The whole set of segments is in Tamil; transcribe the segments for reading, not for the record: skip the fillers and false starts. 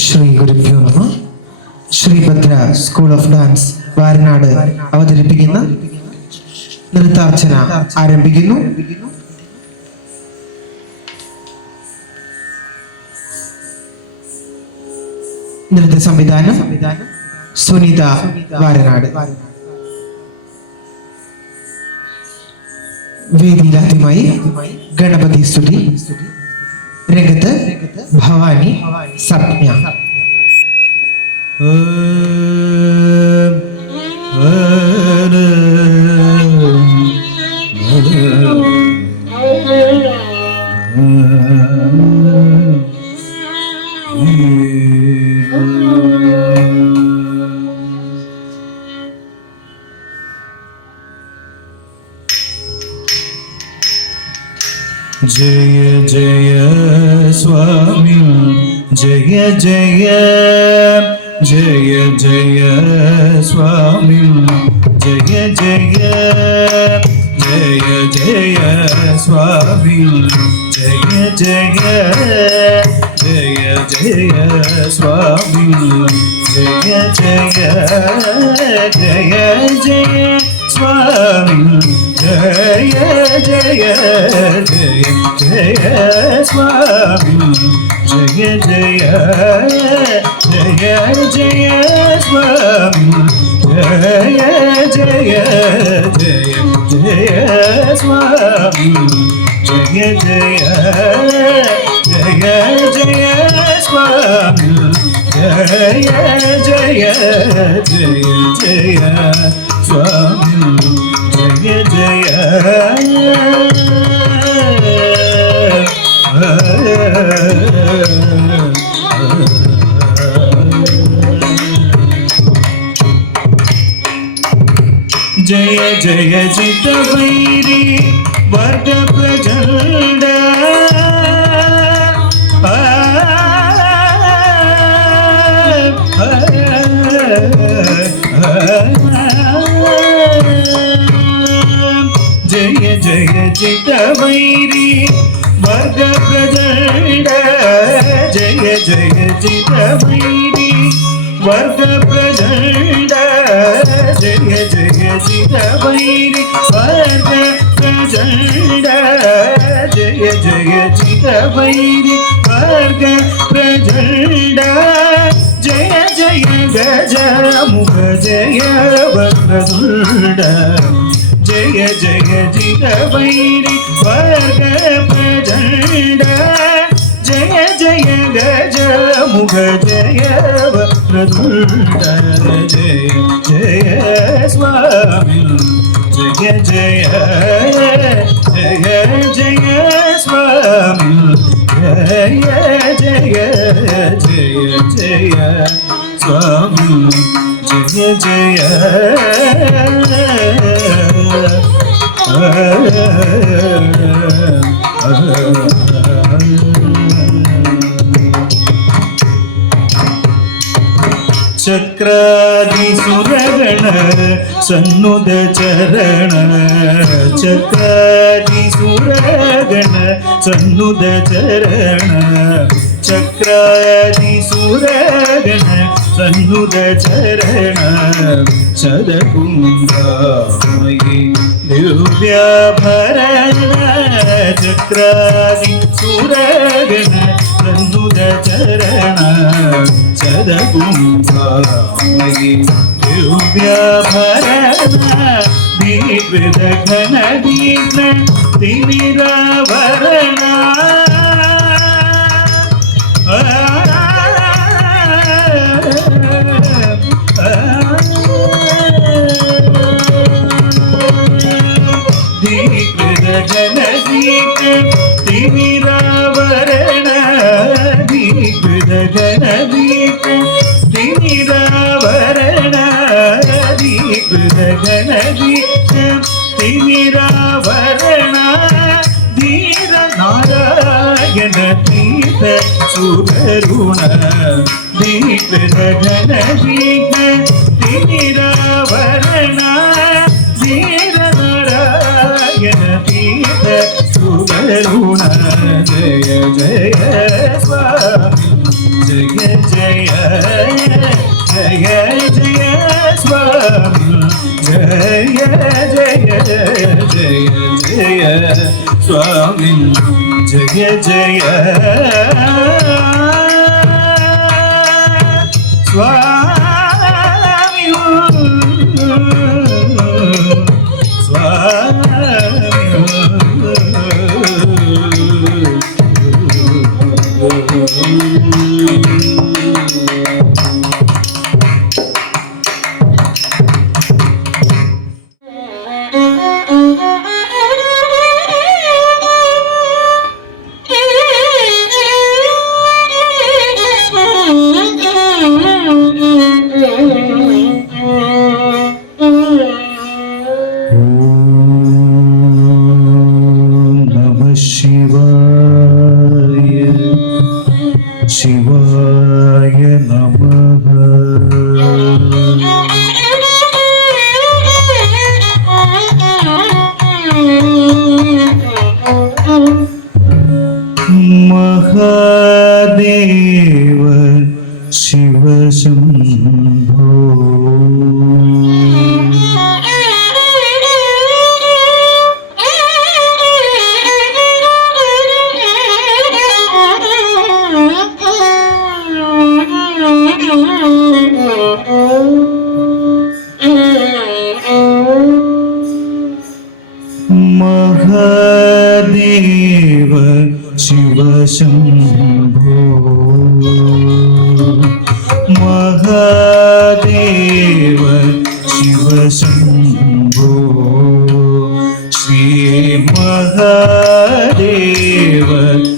ശ്രീ ഗുരുഭ്യോ നമഃ. Sreebhadra school of dance Varanad അവതരിപ്പിക്കുന്ന നൃത്താർച്ചന ആരംഭിക്കുന്നു. നൃത്ത സംവിധാനം സുനിത വാരനാട്. വേദിയിലാദ്യമായി ഗണപതി സ്തുതി. രംഗത്ത് ഭവാനി സപ്ന. जय जय स्वामी जय जय जय जय स्वामी जय जय जय जय स्वामी जय जय जय जय स्वामी जय जय जय जय स्वामी जय जय जय जय स्वामी जय जय जय जय स्वामी जय जय जय जय स्वामी जय जय जय जय स्वामी जय जय जय जय स्वामी जय जय जय जय चित्तवैरी वर्ग प्रचंड जय जय चित्तवैरी वर्ग प्रचंड जय जय चित्तवैरी वर्ग प्रचंड जय जय चित्तवैरी वर्ग प्रचंड जय जय चित्तवैरी वर्ग प्रचंड जय जय गजमुख जय वक्रतुंड जय जय चित्तवैरी वर्ग प्रचंड जय जय गजमुख जय वक्रतुंड जय जय स्वामी जय जय जय जय स्वामी जय जय जय जय स्वामी जय जय चक्रादिसुरगण सन्नुद चरण चक्रादिसुरगण सन्नुद चरण चक्रादिसुरगण सन्नुद चरण सदकुंभमयि दिव्याभरण चक्रादिसुरगण सन्नुद चरण सदकुंभमयि दिव्याभरण दीर्घ घन दीर्घ तिमिराभरण दीर्घ घन दीर्घ तिमिराभरण दीर्घ घन दीर्घ तिमिराभरण दीर्घ घन दीर्घ तिमिराभरण धीर नारायण तीर्थ सुगरुण दीर्घ घन दीर्घ तिमिराभरण धीर नारायण तीर्थ सुगरुण सुतरुण जय जय स्वामी जय जय जय जय स्वामी जय जय जय जय स्वामी जय जय स्वामी शिवाय नमः महादेव शिव शंभो महादेव शिव शंभो महादेव शिव शंभो श्री महादेव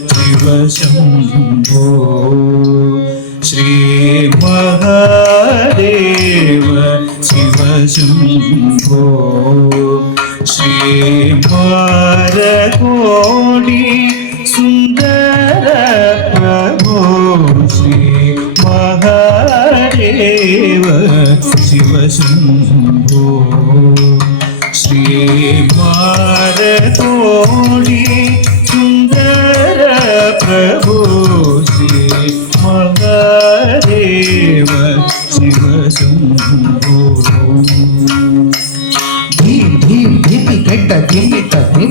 शिव शंभो श्री महादेव शिव शंभो श्री मारकोडी सुंदर प्रभो श्री महादेव शिव शंभो श्री मारकोडी सुंदर प्रभो श्री महादेव शिव शंभो धीम धीम धीमी गड्ड धीमी तरी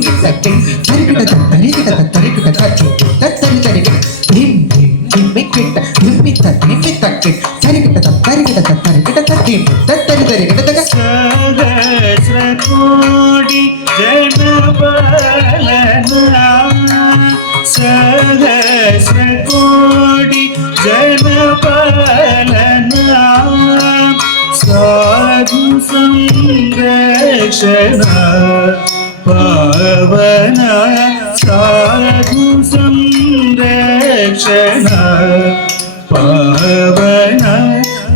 तरिकट धीम धीम धीमी गड्ड धीमी तरी तरिकट सहस्र कोटि जनपालना सहस्र कोटि जनपालना साधु संरक्षण पावन साधु संरक्षण पावन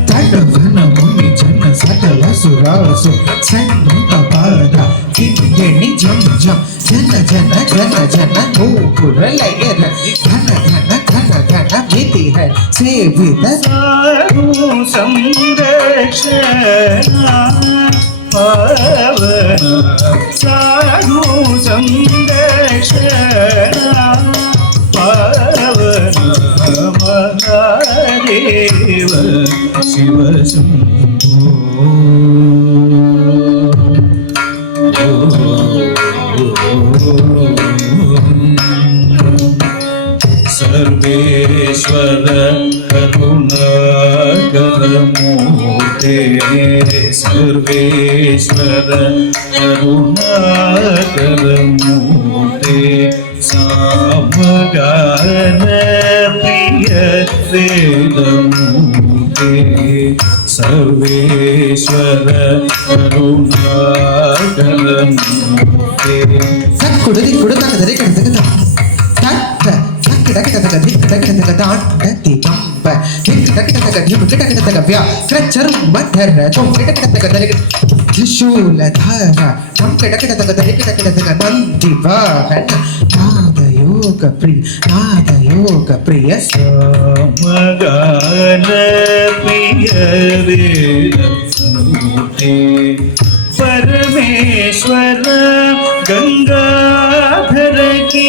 तडवन मुनि जन सकल सुरासु सन्मुख पाद किंगेणि जम जम जन जन जन जन गोपुर लयर घन घन घन घन मिति है सेवित साधु संरक्षण पावन साधु संरक्षण पावन महादेव शिव शंभो सर्वेश्वर करुणाकर मूर्ते सर्वेश्वर करुणाकर मूर्ते सामगान प्रिय वेदमूर्ते सर्वेश्वर करुणाकर मूर्ते सत्कुडुदि कुडुदरे कडदगद नादयोग प्रिय समगान प्रिय वेदमूर्ते परमेश्वर गंगाधर की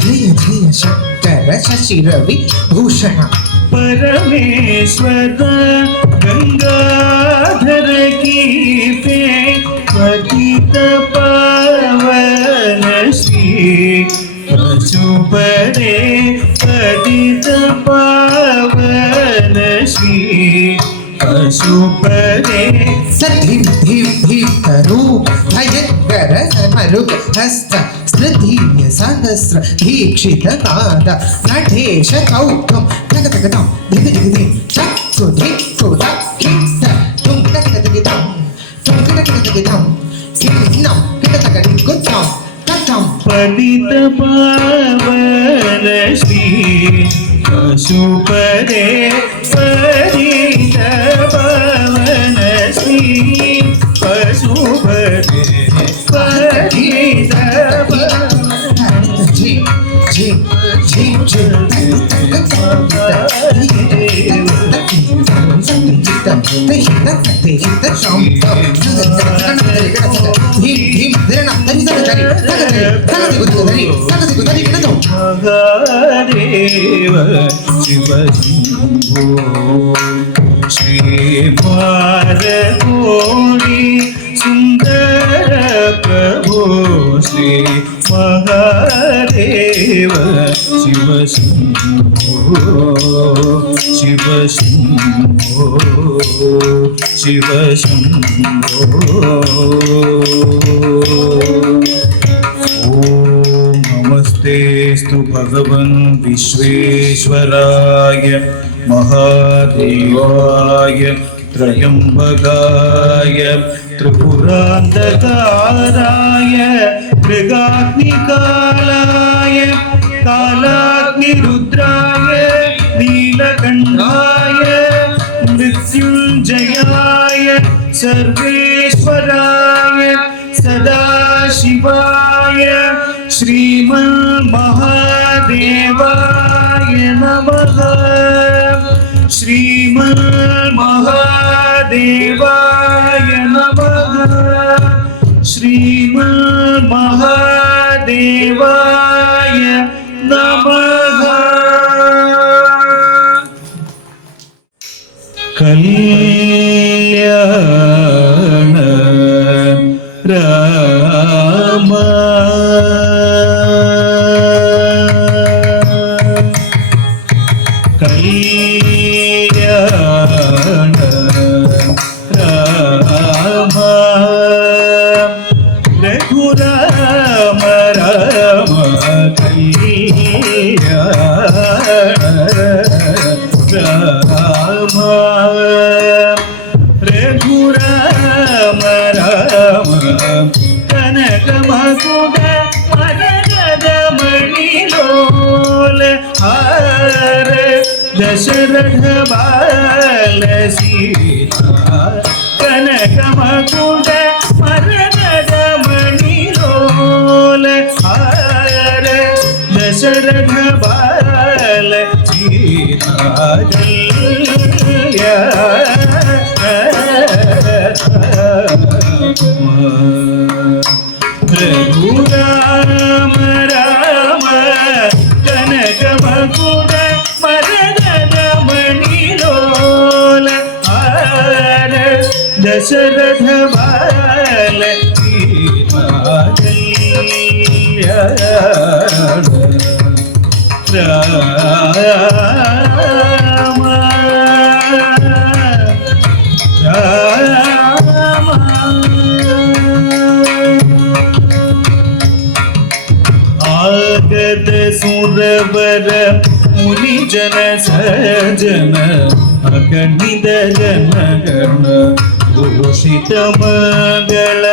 जय जय शंकर शशि रवि भूषण परमेश्वर गंगाधर कीर्ते पतित पावन श्री पशुपते पतित पावन श्री पशुपते सधिं धीं धीं तरू भयंकर मरुग हस्त स्मृतीय सहस्र दीक्षित नाद नटेश कौतुम तग तग तम धिग धिग धिग चक्षु धिग सुदा कित तुम तग तग तग तम तुम तग तग तग तम किन्नम कित तग धिग तम तम पतित पावन श्री पशुपते पतित पावन श्री पशुपते पतित जी जी जी महादेव शिव शंभो श्री भारकोणि सुंदर प्रभो श्री महादेव शिव शंभो शिव शंभो शिव शंभो नमस्तेस्तु भगवन् विश्वेश्वराय महादेवाय त्रयंबकाय त्रिपुरांधकाराय मृगाग्निकालाय कालाग्निरुद्राय नीलकण्ठाय मृत्युञ्जयाय सर्वेश्वराय सदाशिवाय श्रीमन्महादेवाय नमः श्रीमन्महादेवाय नमः श्रीमन्महादेवाय नमः कल्याण राम कल्याण राम रघुराम राम कल्याण राम रघुराम राम कनकमकुट मरगदमणिलोल हार दशरथ बाल सीता कनकमकुट मरगदमणिलोल हार दशरथ बाल सीता रघुराम राम कनकमकुट मरगदमणिलोल हार दशरथ बाल सीता राम राम आगत सुरवर मुनिजन सजन अगणित जनगण घोषित मंगल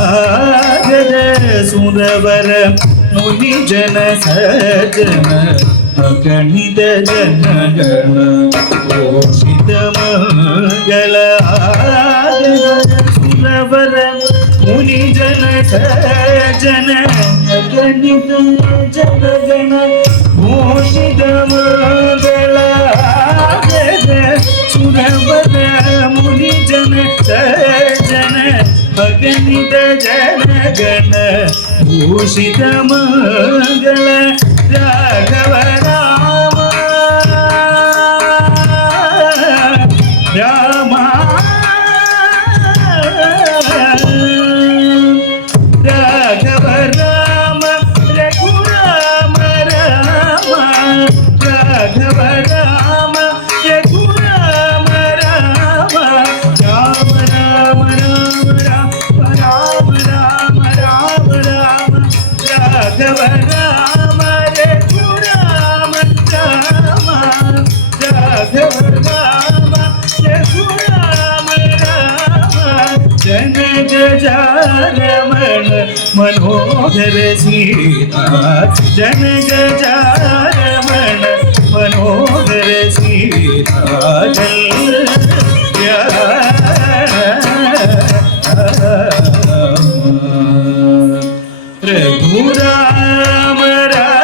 आगत सुरवर मुनिजन सजन अगणित जनगण घोषित मंगल आगत सुरवर मुनिजन सजन अगणित जनगण घोषित मंगल सुरवर मुनिजन सजन अगणित जनगण ಭೂಷಿತ ಮಂಗಳ ರಾಘವ ರಾಮ ರಾಮ ರಾಘವ ರಾಮ ರಘುರಾಮ ರಾಮ ರಾಘವ ರಾಮ ರಘುರಾಮ ರಾಮ ರಾಮ ರಾಮ ರಾಮ ರಾಮ ರಾಮ ರಾಮ ರಾಮ ರಾಘವ ರಾಮ ರಘುರಾಮ ರಾಮ ರಾಘವ ರಾಮ ರಘುರಾಮ ರಾಮ ಜನಕ ಜಾರಮಣ मनोहर सीता जनक जारमण मनोहर सीता रघुराम राम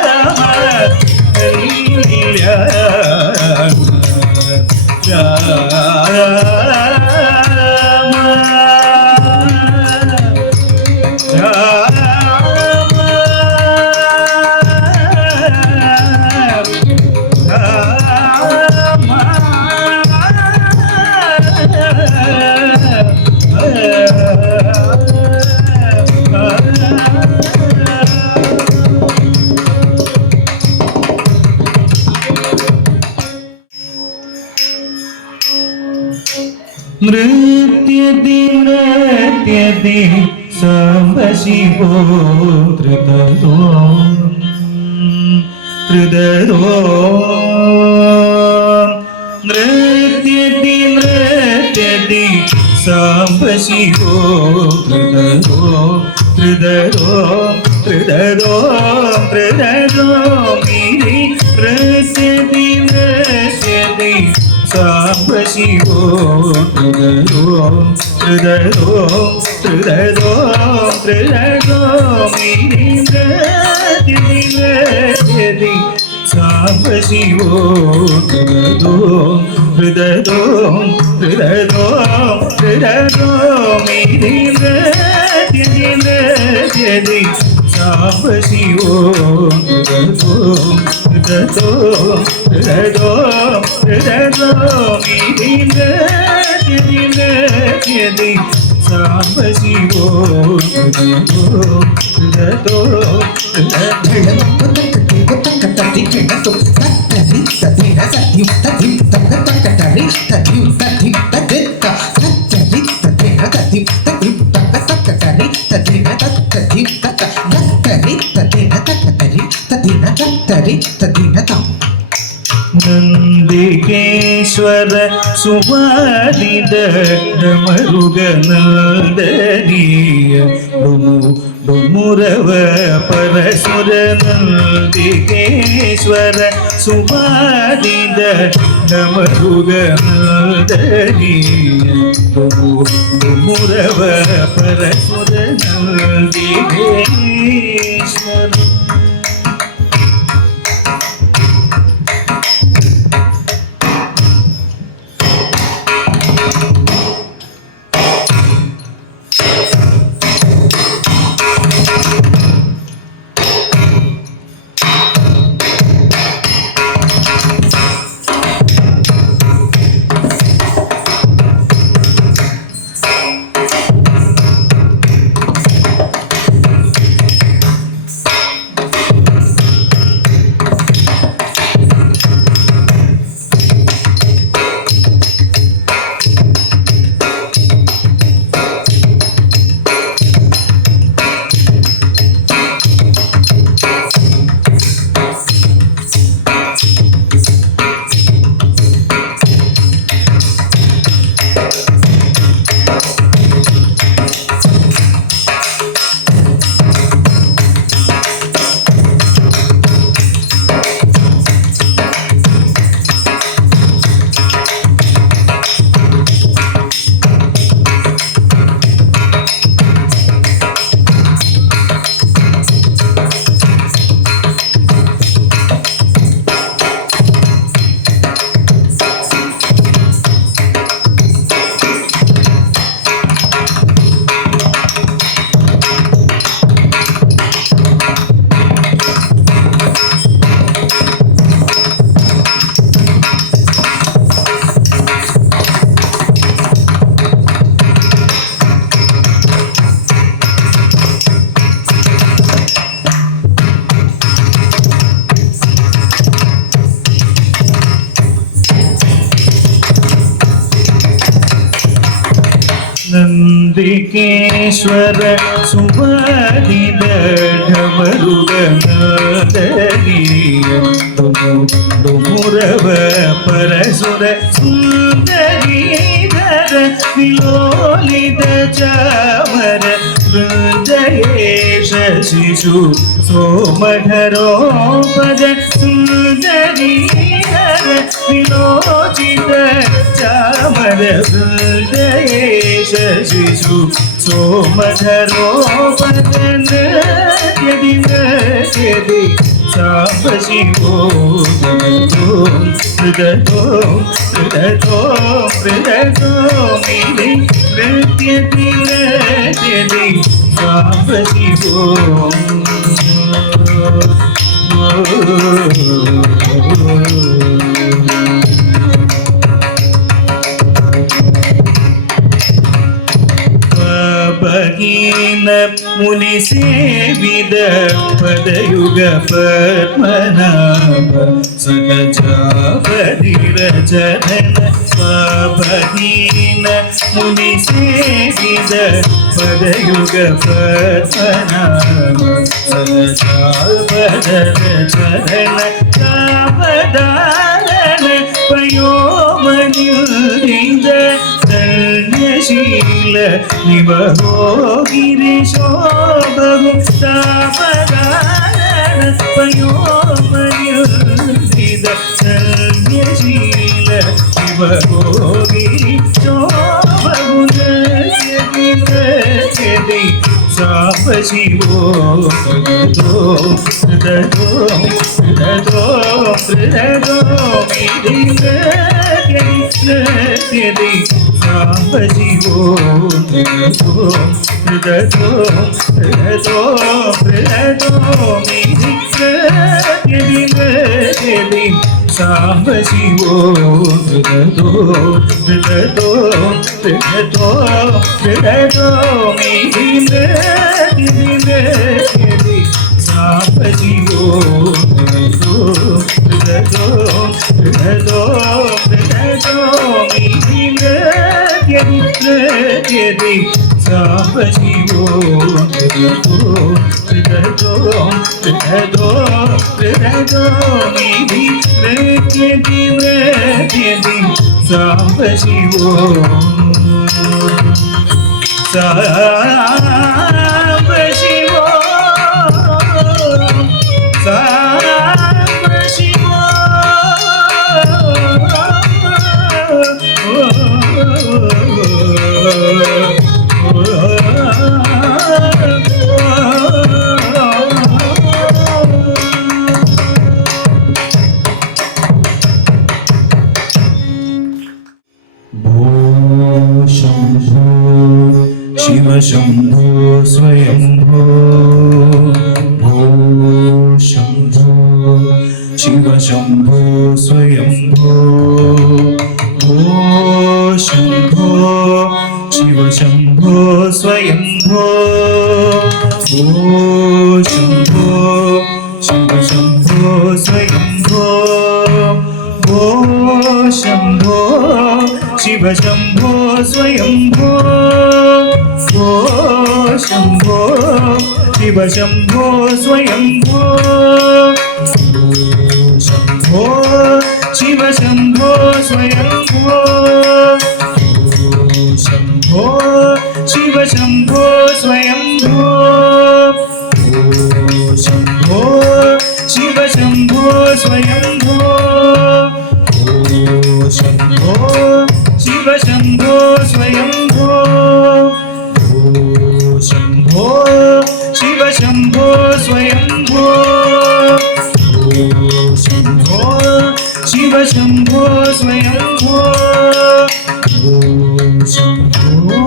नृत्यति सांब शिवो त्रिदो नृत्यति सांब शिवो त्रिदो मेरी नृत्यति सांब शिवो त्रिदो मेरी नृत्यति सांब शिवो त्रिदो मेरी नृत्यति सांब शिवो त्रिदो मेरी नृत्यति सांब शिवो ನಂದಿಕೇಶ್ವರ ಸುವಾದಿದ ಡಮರುಗನಂದನೀಯ ಡಮುರವ ಪರಸುರ ನಂದಿಕೇಶ್ವರ ಸುವಾದಿದ ಡಮರುಗನಂದನೀಯ ಡಮುರವ ಪರಸುರ ನಂದಿಕೇಶ್ವರ ಚಂದ್ರಿಕೇಶ್ವರ ಸುಮದಿದ ಢಮರುಗನಾದನೀಯ ತುಮುರವ ಪರಸುರ ಸುಂದರೀಧರ ವಿಲೋಲಿತ ಚಾಮರ ಹೃದಯೇಶ ಶಿಶು ಸೋಮಧರೋಪದ ಸುಂದರೀಧರ ವಿಲೋಚಿತ ಚಾಮರ ಹೃದಯೇಶ ಶಿಶು ಸೋಮಧರೋಪದ ಯದಿ ಯದಿ ಸಾಂಬ ಶಿವೋ ಹೃದಯೋ ಹೃದಯೋ ಹೃದಯೋ ಮೇಲಿ ನೃತ್ಯದಿ ನೃತ್ಯದಿ ಸಾಂಬ ಶಿವೋ ಭಗೀನ ಮುನಿ ಸೇವಿದ ಪದಯುಗ ಪದ್ಮನಾಭ ಸಹಜಾಪದಿರ ಚರಣ ಭಗೀನ ಮುನಿ ಸೇವಿದ ಪದಯುಗ ಪದ್ಮನಾಭ ಸಹಜಾಪದರ ಚರಣ ಕಾಪದಾರಣ ಪಯೋಮನಿಂದ ಧನ್ಯಶೀಲ ನಿವಹೋ ಗಿರಿಶೋಭವು ತಾಪದಾರಣ ಪಯೋಮನಿಂದ ಧನ್ಯಶೀಲ ನಿವಹೋ ಗಿರಿಶೋಭವು ನಯದಿ ನಯದಿ ಸಾಂಬ ಶಿವೋ ಹೃದಯೋ ಹೃದಯೋ ಹೃದಯೋ ಹೃದಯೋ ಮೇರಿ ನಯದಿ ಸಾಂಬ ಶಿವೋ ಹೃದಯೋ ಹೃದಯೋ ಹೃದಯೋ ಹೃದಯೋ ಮೇರಿ ನಯದಿ ಸಾಂಬ ಶಿವೋ ಹೃದಯೋ ಹೃದಯೋ ಹೃದಯೋ ಹೃದಯೋ ಮೇರಿ ನಯದಿ ಸಾಂಬ ಶಿವೋ ಹೃದಯೋ ಹೃದಯೋ ಹೃದಯೋ ಹೃದಯೋ ಮೇರಿ ನಯದಿ ಸಾಂಬ ಶಿವೋ ಹೃದಯೋ ಹೃದಯೋ ಹೃದಯೋ ಹೃದಯೋ ಮೇರಿ ನಯದಿ ಸಾಂಬ ಶಿವೋ ಸಾಂಬ ಶಿವೋ ಸಾಂಬ ಶಿವೋ शिव शंभो स्वयंभो भो शंभो शिव शंभो स्वयंभो भो शंभो शिव शंभो स्वयंभो भो शंभो शिव शंभो स्वयंभो भो शंभो शिव शंभो स्वयंभो भो शंभो शिव शंभो स्वयंभो शंभो शिव शंभो स्वयंभो शंभो शिव शंभो स्वयंभो शंभो शिव शंभो स्वयंभो शंभो शिव शंभो स्वयंभो शंभो शिव शंभो स्वयंभो शंभो शिव शंभो स्वयंभो शंभो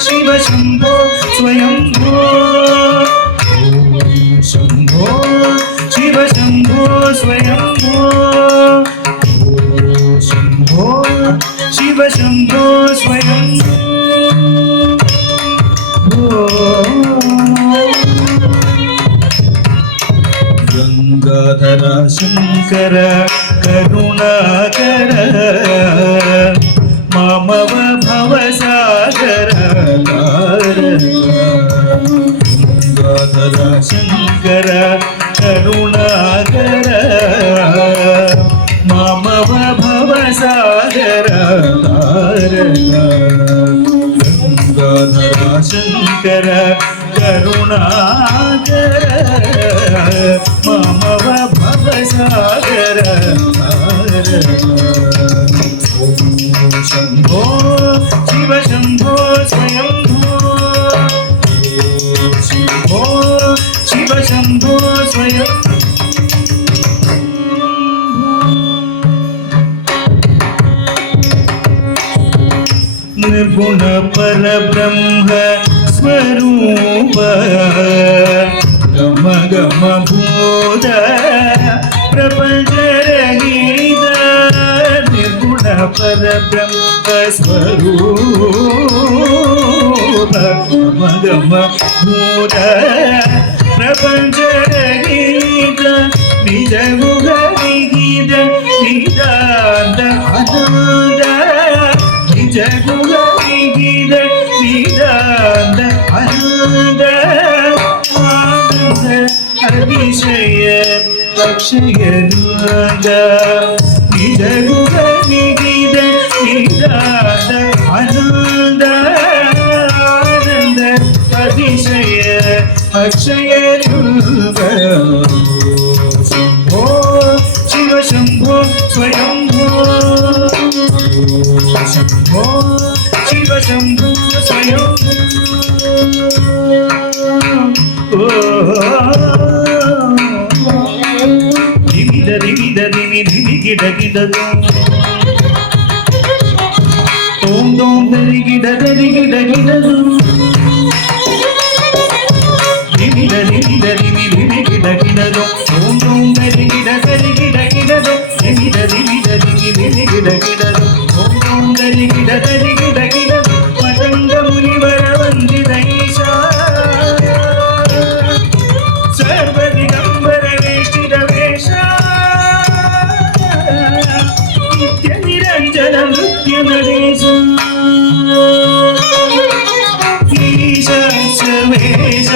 शिव शंभो स्वयंभो शंभो शिव शंभो स्वयंभो शंभो शिव शंभो स्वयंभो गंगाधर शंकर करुणाकर मामव भवसागर ಶಿವಶಂಕರ ಕರುಣಾಕರ ಮಾಮವ ಭವಸಾಗರ ತಾರಕ ಗಂಗಾಧರ ಶಂಕರ ಕರುಣಾಕರ ಮಾಮವ ಭವಸಾಗರ ತಾರಕ ಶಂಭೋ ಶಿವ ಶಂಭೋ ಸ್ವಯಂಭೋ ಶಿವೋ ಶಿವ ಶಂಭೋ ಸ್ವಯಂ ನಿರ್ಗುಣ ಪರಬ್ರಹ್ಮ ಸ್ವರೂಪ ಗಮ ಗಮ ಭೂತ ಪ್ರಪಂಚರಹಿತ ನಿರ್ಗುಣ ಪರಬ್ರಹ್ಮ ಸ್ವರೂಪ ಗಮ ಗಮ ಭೂತ ಪ್ರಪಂಚರಹಿತ ನಿಜ ಗುಗನಿಗಿದ ನಿದಾನ ಆನಂದ ನಿಜ ಗುಗನಿಗಿದ ನಿದಾನ ಆನಂದ ಆನಂದ ಅತಿಶಯ ಅಕ್ಷಯ ನಿಜ ಗುಗನಿಗಿದ ನಿದಾನ ಆನಂದ ಆನಂದ ಅತಿಶಯ ಅಕ್ಷಯ ಶಂಭೋ ಶಿವ ಶಂಭೋ ಸ್ವಯಂಭೋ ಶಂಭೋ ಶಿವ ಶಂಭೋ ಸ್ವಯಂಭೋ ದಿವಿದ ದಿವಿದ ದಿವಿ ದಿವಿ ಗಿಡ ಗಿಡದು ಓಂ ಓಂ ದರಿ ಗಿಡ ಗಿಡದು ದಿವಿದ ದಿವಿದ ದಿವಿ ದಿವಿ ಗಿಡದು ಓಂ ಓಂ ದರಿ ಗಿಡ ಗಿಡದು ದಿವಿದ ದಿವಿದ ದಿವಿ ದಿವಿ ಗಿಡದು ಓಂ ಓಂ ದರಿ ಗಿಡ ಗಿಡದು ಮತಂಗ ಮುನಿವರ ವಂದಿತ ಈಶಾ ಸರ್ವದಿಗಂಬರ ವೇಷ್ಟಿತ ವೇಷ ನಿತ್ಯ ನಿರಂಜನ ನೃತ್ಯ ನರೇಶ ಈಶ ಸರ್ವೇಶ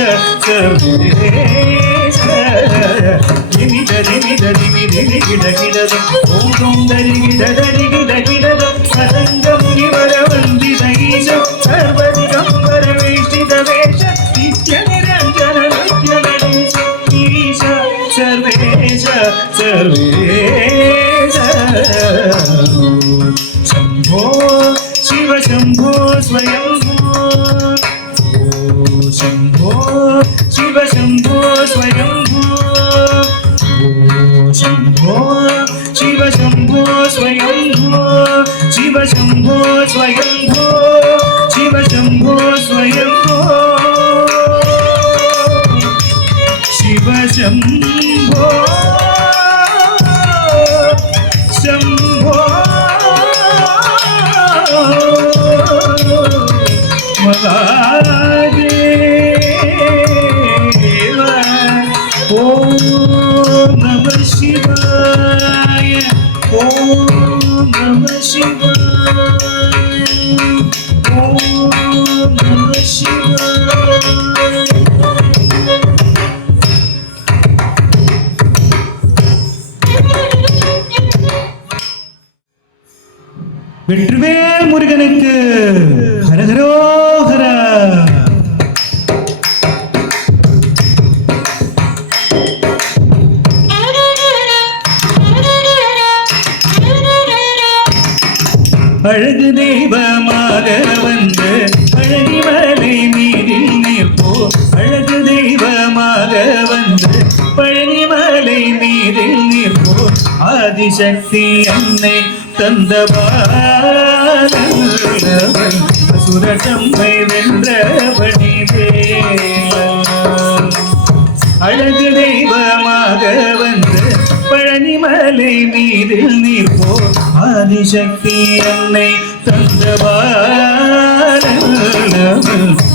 ಸರ್ವೇಶ ದಿವಿದ ದಿವಿದ ದಿವಿ ದಿವಿ ಗಿಡದು ಓಂ ಓಂ ದರಿ ಗಿಡ ಗಿಡದು ಮತಂಗ ಮುನಿವರ ವಂದಿತ ಈಶ ಸರ್ವದಿಗಂಬರ ವೇಷ್ಟಿತ ವೇಷ ನಿತ್ಯ ನಿರಂಜನ ನೃತ್ಯ ನರೇಶ ಈಶ ಸರ್ವೇಶ ಸರ್ವೇಶ ಶಂಭೋ ಶಿವ ಶಂಭೋ ಸ್ವಯಂಭೋ ಶಂಭೋ ಶಿವ ಶಂಭೋ ಸ್ವಯಂಭೋ ಶಂಭೋ ಶಿವ ಶಂಭೋ ಸ್ವಯಂಭೋ ಶಿವ ಶಂಭೋ ಸ್ವಯಂಭೋ ಶಿವ ಶಂಭೋ ಸ್ವಯಂಭೋ ಶಿವ ಶಂಭೋ ಶಂಭೋ ಮಹಾದೇವ ಓಂ ನಮಃ ಶಿವಾಯ ಓಂ ನಮಃ ಶಿವಾಯ ಓಂ ನಮಃ ಶಿವಾಯ வெற்றிவேல் முருகனுக்கு ஹரஹரோஹர. அழகு தெய்வமாக வந்து பழனிமலை மீதில் நிற்போ அழகு தெய்வமாக வந்து பழனிமலை மீதில் நிற்போ ஆதிசக்தி அன்னை தந்த பாலவன் அசுரத்தம்மை வென்றபடி வேலன் அழகு தெய்வமாக வந்து பழனிமலை மீதில் நிற்போ ஆதிசக்தி அன்னை தந்த பாலவன்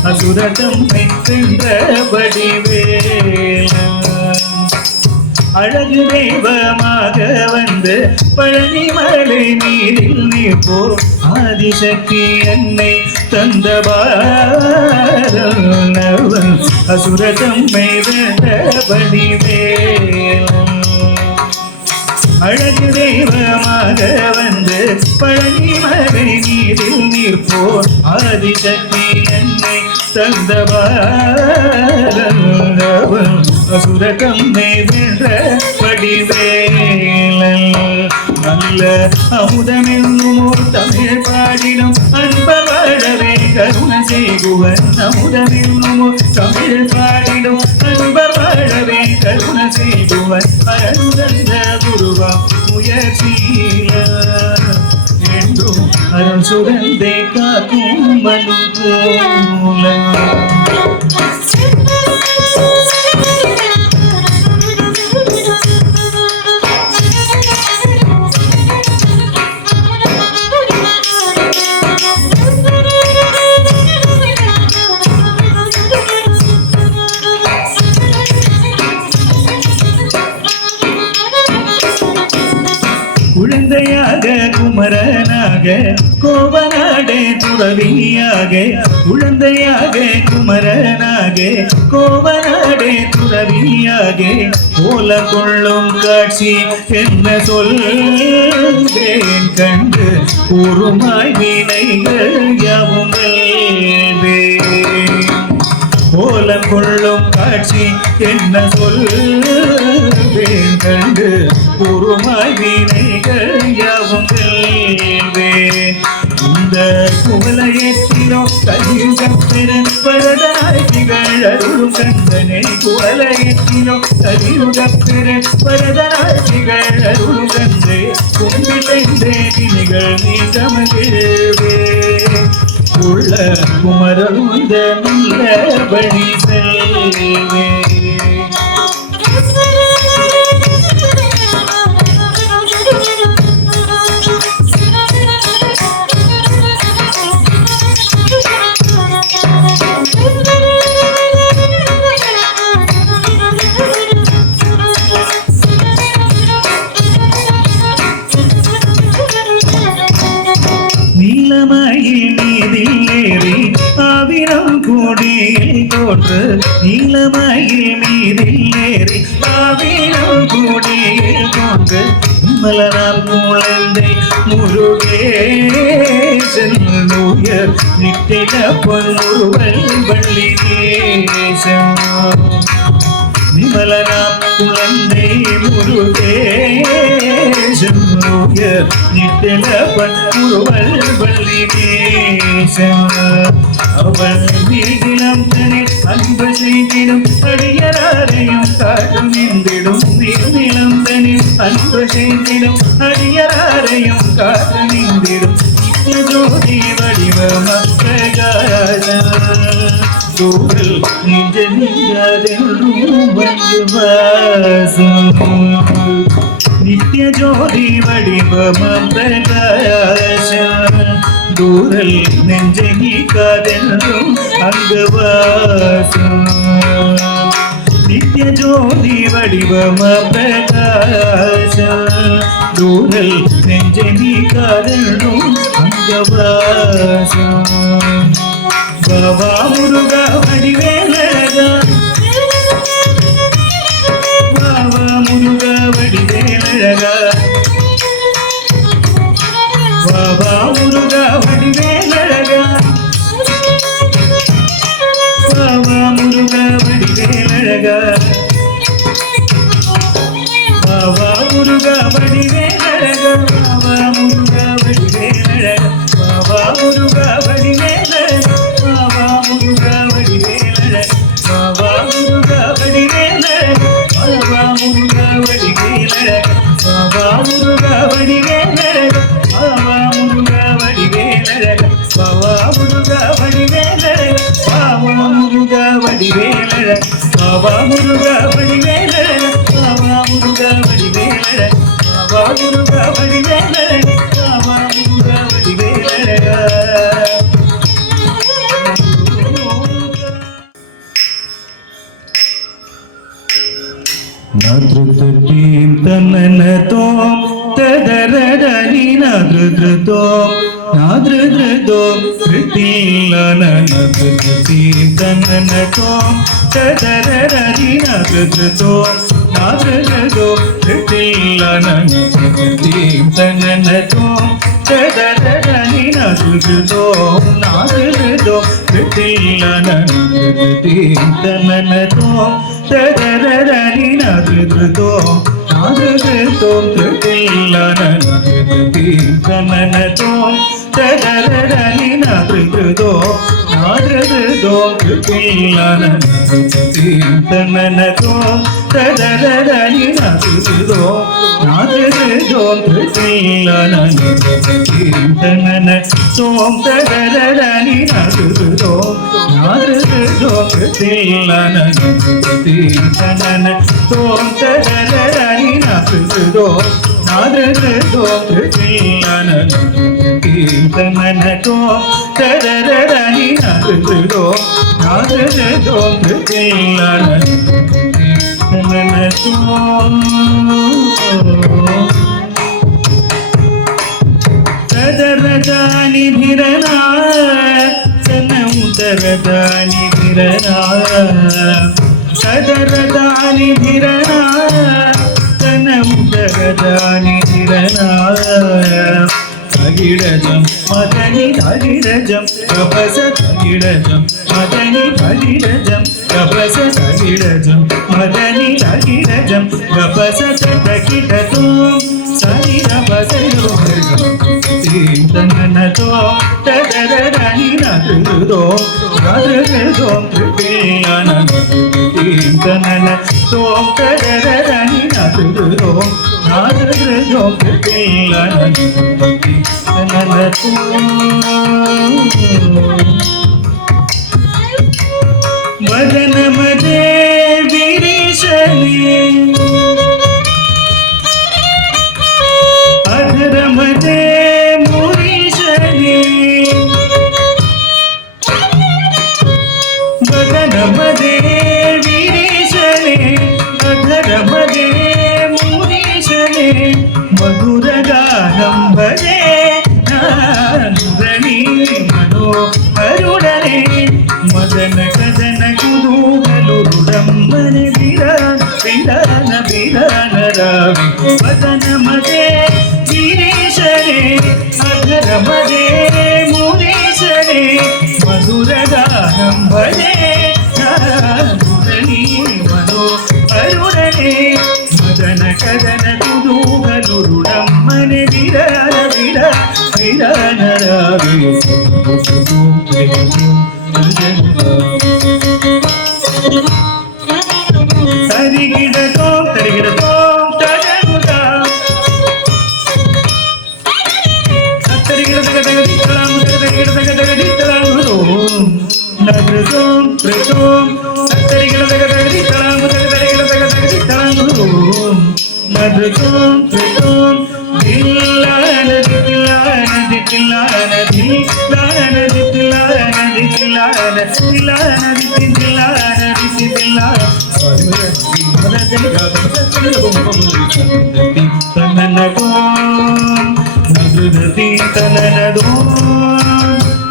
அசுரத்தம்மை வென்றபடி வேலன் அழகு தெய்வமாக வந்து பழனிமலை மீதில் நிற்போ ஆதிசக்தி அன்னை தந்தபாரவன் அசுர தம்மை வென்ற வடிவேலன் அழகு தெய்வமாக வந்து பழனி மலை நீரில் நிற்போர் ஆதிசக்தி என்னை தந்தவாரவன் அசுர தம்மை வென்ற வடிவேலன் நல்ல அமுதமென்னும் ஒரு தமிழ் பாடிடும் அன்பர் வாழவே கருணை செய்குவன் அமுதமென்னும் ஒரு தமிழ் பாடிடும் அன்பர் வாழவே கருணை செய்குவன் அருந்தந்த குருவா முயற்சியில என்றும் அருள் சுரந்தே காக்கும் மனு போல குழந்தையாக குமரனாக கோவனாடே துறவியாக குழந்தையாக குமரனாக கோவனாடே துறவியாக போல கொள்ளும் காட்சி என்ன சொல்வேன் கண்டு கூறுமாய் வினைகள் யாவும் போல கொள்ளும் காட்சி என்ன சொல்வேன் கண்டு கூறுமாய் வினைகள் யாவும் இந்த குவலயத்திலோ கலியுகப்பெற வரதாய் திகழ் அருளும் கந்தனை குவலயத்திலோ கலியுகப்பெற வரதாய் திகழ் அருளும் கந்தை கும்பிட்டே வினைகள் நீங்க மகிழ்வே உள்ள குமரந்த நல்ல வழி செல்வே நீலமயில் மீதில் ஏறி ஆவிரம் கூடியில் தோற்று நீலமயில் மீதில் ஏறி ஆவிரம் கூடியில் தோற்று மலரால் குழந்தை முருகேசன் உயர் நித்திட பொன்னுருவல் வள்ளி தேசம் நிமலனாம் குழந்தை முருகேசன் உயர் நித்திட பொன்னுருவல் வள்ளி தேசம் அவள் நீதிலம் தனி அன்பு செய்திடும் அடியராரையும் காட்டும் நின்றிடும் நீதிலம் தனி அன்பு செய்திடும் அடியராரையும் காட்டு நின்றிடும் ஜோதி வடிவ மக்கள் நிஜ நின்றதென்றும் வந்து வாசம் நித்ய ஜோதி வடிவம பிரகாச தூரல் நெஞ்சை நீக்காதென்றும் அங்கவாசம் நித்ய ஜோதி வடிவம பிரகாச தூரல் நெஞ்சை நீக்காதென்றும் அங்கவாசம் பாபா முருகா வடிவேலழகா பாபா முருகா வடிவேலழகா பாபா முருகா வடிவேலழகா பாபா முருகா வடிவேலழகா பாபா முருகா வடிவேலழகா பாபா முருகா வடிவேலழகா பாபா முருகா வடிவேலழகா பாபா முருகா வடிவேலழகா பாபா முருகா வடிவேலழகா பாபா முருகா வடிவேலழகா பாபா முருகா வடிவேலழகா பாபா முருகா வடிவேலழகா பாபா முருகா வடிவேலழகா பாபா முருகா வடிவேலழகா பாபா முருகா வடிவேலழகா பாபா முருகா வடிவேலழகா பாபா முருகா வடிவேலழகா பாபா முருகா வடிவேலழகா நாத்ருதீம் தன்னனதோம் ததரதனி நாத்ருதோம் ನಾದೃದೋ ಕೃತಿಲ್ಲ ನನಕೃತಿ ತನನಟೋ ತದರರಿ ನಗೃತೋ ನಾದೃದೋ ಕೃತಿಲ್ಲ ನನಕೃತಿ ತನನಟೋ ತದರರಿ ನಗೃತೋ ನಾದೃದೋ ಕೃತಿಲ್ಲ ನನಕೃತಿ ತನನಟೋ ತದರರಿ ನಗೃತೋ ನಾದೃತೋ ಕೃತಿಲ್ಲ ನನಕೃತಿ ತನನಟೋ ತದರರಿ ನಗೃತೋ ನಾದೃತೋ ಕೃತಿಲ್ಲ ನನಕೃತಿ ತನನಟೋ ತದರರಿ ನಗೃತೋ ನಾದೃತೋ ಕೃತಿಲ್ಲ ನನಕೃತಿ ತನನಟೋ ತದರರಿ ನಗೃತೋ ನಾದೃತೋ ಕೃತಿಲ್ಲ ನನಕೃತಿ ತನನಟೋ ತದರರಿ ನಗೃತೋ ನಾದೃತೋ ಕೃತಿಲ್ಲ ನನಕೃತಿ ತನನಟೋ ತದರರಿ ನಗೃತೋ ನಾದೃತೋ ಕೃತಿಲ್ಲ ನನಕೃತಿ ತನನಟೋ ತದರದಾನಿ ಧಿರನಾ ತನ ಉದರದಾನಿ ಧಿರನಾ ತದರದಾನಿ ಧಿರನಾ ತನ ಉದರದಾನಿ ಧಿರನಾ ತಗಿಡಜಂ ಮದನಿ ತಗಿಡಜಂ ಕಬಸ ತಗಿಡಜಂ ಮದನಿ ತಗಿಡಜಂ ಕಬಸ ತಗಿಡಜಂ ಮದನಿ ತಗಿಡಜಂ ಕಬಸ ತಗಿಡತು ಸರಿದ ಬಸರು ತನನಟೋ ತದರರಿ ನಗೃತೋ ನಾದೃತೋ ಕೃತಿಲ್ಲ ನನಕೃತಿ ತನನಟೋ ತದರರಿ ನಗೃತೋ ನಾದೃತೋ ಕೃತಿಲ್ಲ ನನಕೃತಿ ತನನಟೋ ಮದನ ಮದೇ ವಿರಿಶಲಿ ಅಧರಮದೇ ಮುರಿಶಲಿ ಬದನಮದೇ ವಿರಿಶಲಿ ಅಧರಮದೇ ಮುರಿಶಲಿ ಮಧುರಗಾನಂ ಭಜೆ ನಾರಳಿ ಮನೋಹರುಡನೆ ಮದನ ಕದನ ಕುದೂಹಲುರುಡಮ್ಮನೆ ಬಿರಾನ ಬಿರಾನ ಬಿರಾನ ರಾವಿ ಮದನ ಮದೇ ಗಿರೀಶನೇ ಅಧರ ಮದೇ ಮುರೀಶನೇ ಮಧುರಗಾನಂ ಭಜೆ ಮುರಳಿ ಮನೋಹರುಡನೆ ಮದನ ಕದನ ಕುದೂಹಲುರುಡಮ್ಮನೆ ಬಿರಾನ ಬಿರಾನ ಬಿರಾನ ರಾವಿ ತರಿಗಿಡತೋ ತರಿಗಿಡತೋ ತರಗುದ ತರಿಗಿಡತಗದಿತ್ತಲಾಮು ತಗದಿತ್ತಲಾಮು ನಗೃತೋ ಕೃತೋ ತರಿಗಿಡತಗದಿತ್ತಲಾಮು ತಗದಿತ್ತಲಾಮು ನಗೃತೋ ಕೃತೋ ದಿಲ್ಲಾನ ದಿಲ್ಲಾನ ದಿಲ್ಲಾನ ದಿಲ್ಲಾನ ದಿಲ್ಲಾನ ದಿಲ್ಲಾನ ದಿಲ್ಲಾನ ದಿಲ್ಲಾನ ದಿಲ್ಲಾನ ತನನಟೋ ನಗೃತಿ ತನನದೋ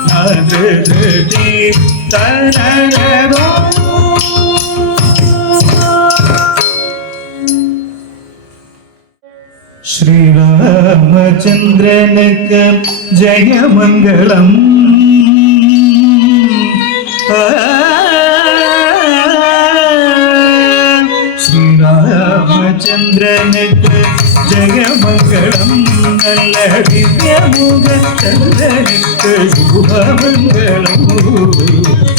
ನಗೃತಿ ತನನದೋ ಶ್ರೀರಾಮಚಂದ್ರನಕ ಜಯ ಮಂಗಳಂ ಶ್ರೀರಾಮಚಂದ್ರನಕ ಜಯ ಮಂಗಳಂ ನಲ್ಲ ದಿವ್ಯಮುಗ ಚಂದ್ರನಕ ಶುಭ ಮಂಗಳಂ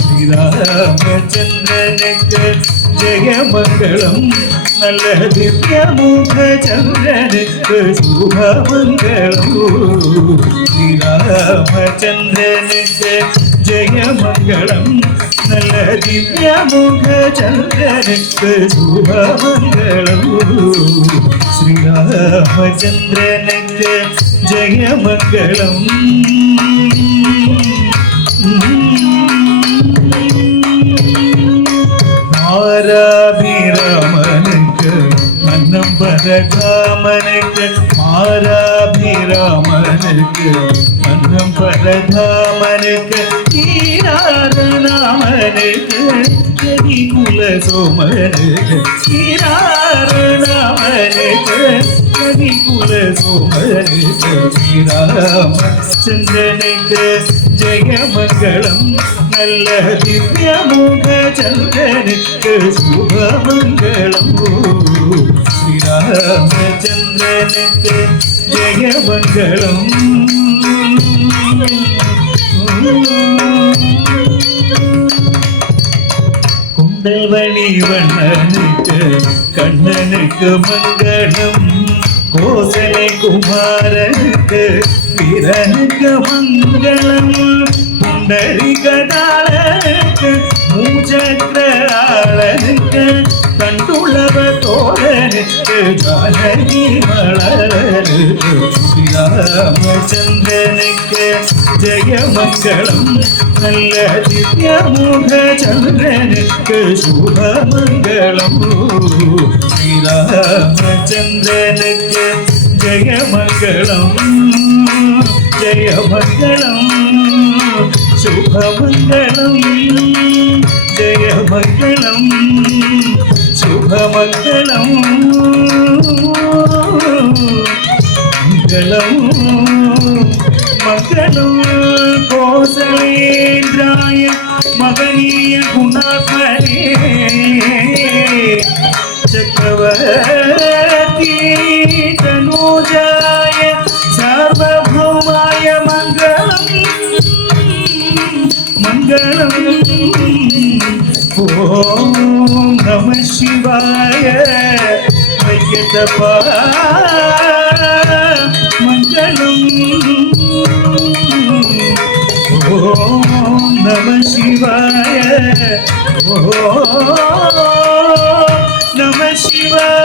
ಶ್ರೀರಾಮಚಂದ್ರನಕ ಜಯ ಮಂಗಳಂ ನಲ್ಲ ದಿವ್ಯಮುಗ ಚಂದ್ರನಕ ಶುಭ ಮಂಗಳಂ ಶ್ರೀರಾಮಚಂದ್ರನಕ ಜಯ ಮಂಗಳಂ ನಲ್ಲ ದಿವ್ಯಮುಗ ಚಂದ್ರನಕ ಶುಭ ಮಂಗಳಂ ಶ್ರೀರಾಮಚಂದ್ರನಕ ಜಯ ಮಂಗಳಂ மாராபிராமனுக்கு மன்னம்பர காமனுக்கு மாராபிராமனுக்கு ராமனுக்கு அன்னம் பரதாமனுக்கு ஸ்ரீராமனுக்கு கதி குல சோமனுக்கு ஸ்ரீராமனுக்கு கதி குல சோமனுக்கு ஸ்ரீராமச்சந்திரனுக்கு ஜெயமங்களம் நல்ல திவ்யமுக சந்திரனுக்கு சுபமங்களம் ஸ்ரீராமச்சந்திரனுக்கு ஜெயமங்களம் குண்டவணி வண்ணனுக்கு கண்ணனுக்கு மங்களம் கோசலை குமாரனுக்கு வீரனுக்கு மங்களம் புண்டரிகதாளனுக்கு மூச்சக்ராளனுக்கு கண்டுளவ தோழனுக்கு ஜானகி மலரனுக்கு ஸ்ரீராமச்சந்திரனுக்கு ஜெயமங்களம் நல்ல திவ்யமுக சந்திரனுக்கு சுபமங்களம் ஸ்ரீராமச்சந்திரனுக்கு ஜெயமங்களம் ஜெயமங்களம் சுபமங்களம் ஜெயமங்களம் சுபமங்களம் மங்களம் மங்களம் கோசலேந்திராய மகனீய குணபரே சக்கரவர்த்தி தனூஜாய சார்வபௌமாய மங்களம் மங்களம் ஓம் நம சிவாய வையதபா மங்களம் ஓம் நம சிவாய ஓம் நம சிவாய